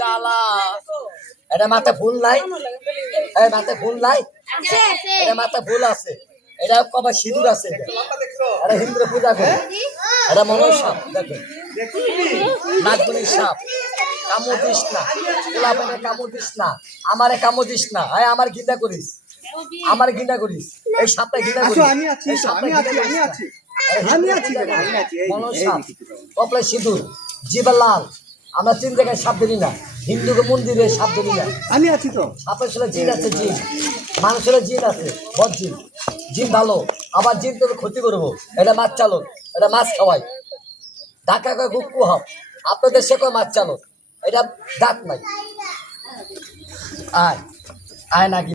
জ্বালা। এটা মাথা ফুল নাই, এই মাথা ফুল নাই, এটা মাথা ফুল আছে, এটা কবার সিঁদুর আছে, এটা হিন্দুরা পূজা করে, এটা মনের সাপ, দেখেন নাগমণির সাপ। কামড় দিস না, গোলাপের কামড় দিস না, আমারে কামড় দিস না, আয় আমার ঘৃণা করিস, আমার ঘৃণা করিস, এই সাপটা ঘৃণা করিস, এই সাপটা ঘৃণা করিস না। মনের সাপ, কপালে সিঁদুর, জিভে লাল। আমরা 3 জায়গায় সাপ দিই না, হিন্দুকে মন্দিরে সাপ দিই না। আমি আছি তো। সাপের সাথে জিন আছে, জিন মানুষের জিন আছে, বদ জিন। জিন ভালো, আবার জিন তোকে ক্ষতি করবো। এটা মাছ চালক, এটা মাছ খাওয়াই। ঢাকা কয় গুক্কু হব, আপনাদের সে কয় মাছ চালক, এটা দাঁত নাই। আয় আয় নাকি